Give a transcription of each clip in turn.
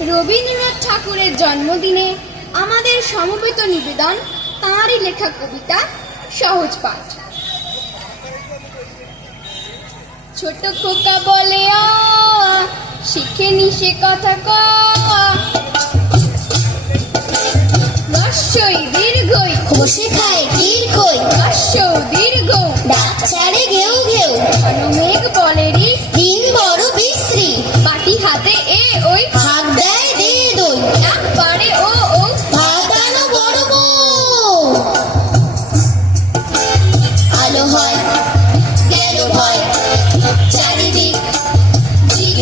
রবীন্দ্রনাথ ঠাকুরের জন্মদিনে আমাদের সমবেত নিবেদন তাঁরই লেখা কবিতা সহজ পাঠ। ছোট খোকা বলে শিখে নি সে কথা ক। দীর্ঘ। ডাক ছাড়ে ঘেউ ঘেউ। মেঘ বলে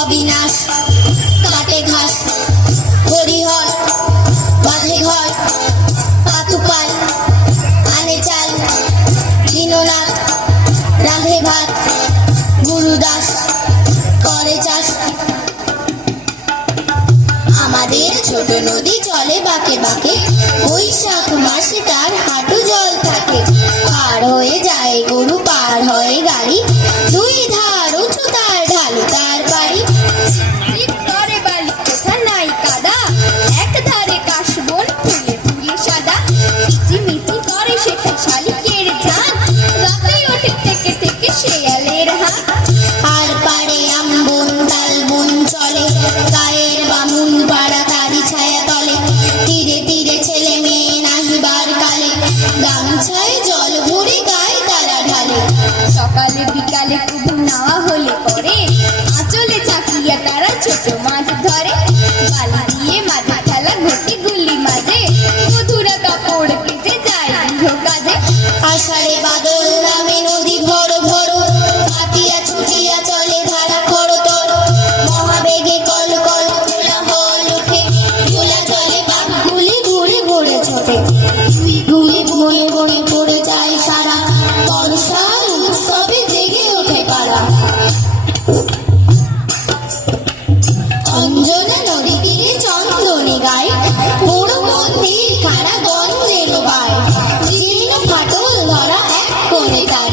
অবিনাশ কাটে ঘাস হরিহর বাঁধে ঘর পাতুপাল আনে চাল দীননাথ রাধে ভাত গুরুদাস। তাদের কুকুর নেওয়া হলে পরে 可以。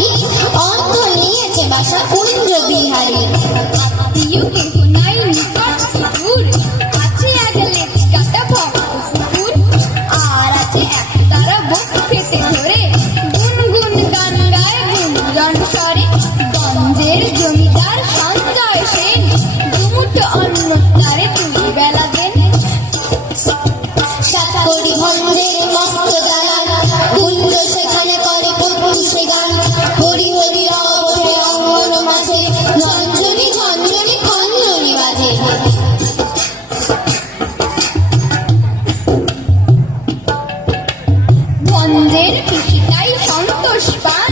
দেখি তাই সন্তোষ পান।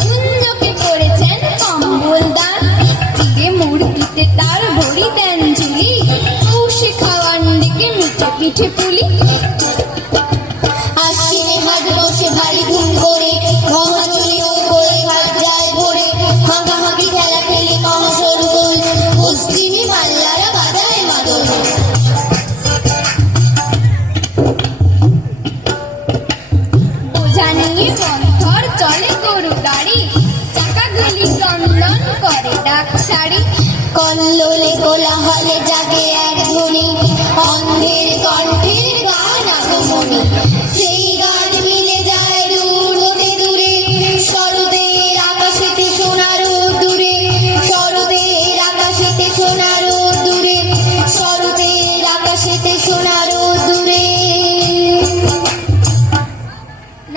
কুঞ্জকে করেছেন কম্বল দান চিড়ে মুরগিতে তার ভরি দেন ঝুলি। কৌশে খাওয়ান ডেকে মিঠে পিঠে পুলি। করে ডাক শাড়ি। কল্লোলে কোলাহলে জাগে